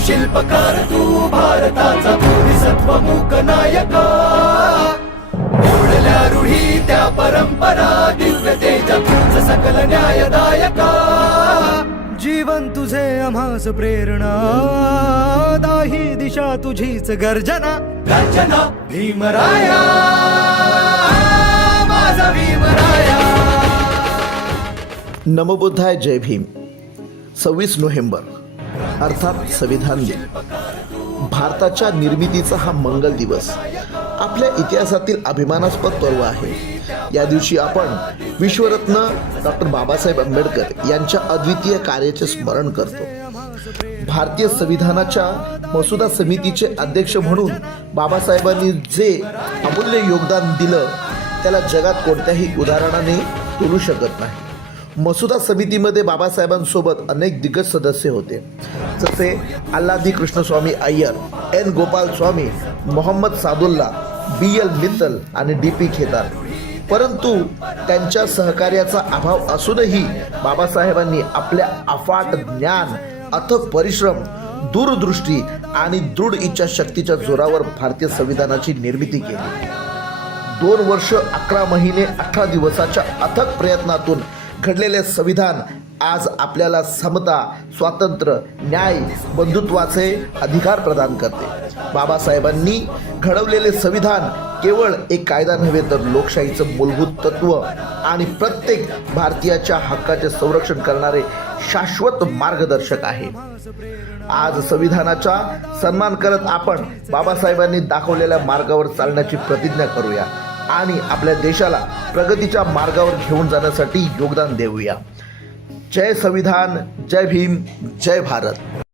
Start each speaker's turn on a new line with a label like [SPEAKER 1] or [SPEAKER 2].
[SPEAKER 1] शिल्पकार तू भारताचा बोधिसत्व मूक नायका. मोडल्या रूढी त्या परंपरा दिव्य तेज तुझ सकल न्यायदायका. जीवन तुझे आम्हास प्रेरणा दाही दिशा तुझीच गर्जना. गर्जना भीमराया. माझा भीमराया.
[SPEAKER 2] नमबुद्धाय जय भीम. सव्वीस नोव्हेंबर. अर्थात संविधान दिन. भारताच्या निर्मितीचा हा मंगल दिवस आपल्या इतिहासातील अभिमानास्पद पर्व आहे. या दिवशी आपण विश्वरत्न डॉक्टर बाबासाहेब आंबेडकर यांच्या अद्वितीय कार्याचे स्मरण करतो. भारतीय संविधानाच्या मसुदा समितीचे अध्यक्ष म्हणून बाबासाहेबांनी जे अमूल्य योगदान दिलं त्याला जगात कोणत्याही उदाहरणाने तुलू शकत नाही. मसुदा समितीमध्ये बाबासाहेबांसोबत अनेक दिग्गज सदस्य होते. जसे Alladi Krishnaswami Ayyar N. Gopalaswami Mohammad Sadulla B. L. Mittal आणि डी. पी. खेतार. परंतु त्यांच्या सहकार्याचा अभाव असूनही बाबासाहेबांनी आपल्या अफाट ज्ञान अथक परिश्रम दूरदृष्टी आणि दृढ इच्छाशक्तीच्या जोरावर भारतीय संविधानाची निर्मिती केली. दोन वर्ष अकरा महिने अठरा दिवसाच्या अथक प्रयत्नातून घडलेले संविधान आज आपल्याला समता स्वातंत्र्य न्याय बंधुत्वाचे अधिकार प्रदान करते. बाबासाहेबांनी घडवलेले संविधान केवळ एक कायदा नव्हे तर लोकशाहीचं मूलभूत तत्व आणि प्रत्येक भारतीयाच्या हक्काचे संरक्षण करणारे शाश्वत मार्गदर्शक आहे. आज संविधानाचा सन्मान करत आपण बाबासाहेबांनी दाखवलेल्या मार्गावर चालण्याची प्रतिज्ञा करूया. आणि आपल्या देशाला प्रगतीच्या मार्गावर घेऊन जाण्यासाठी योगदान देऊया. जय संविधान जय भीम जय भारत.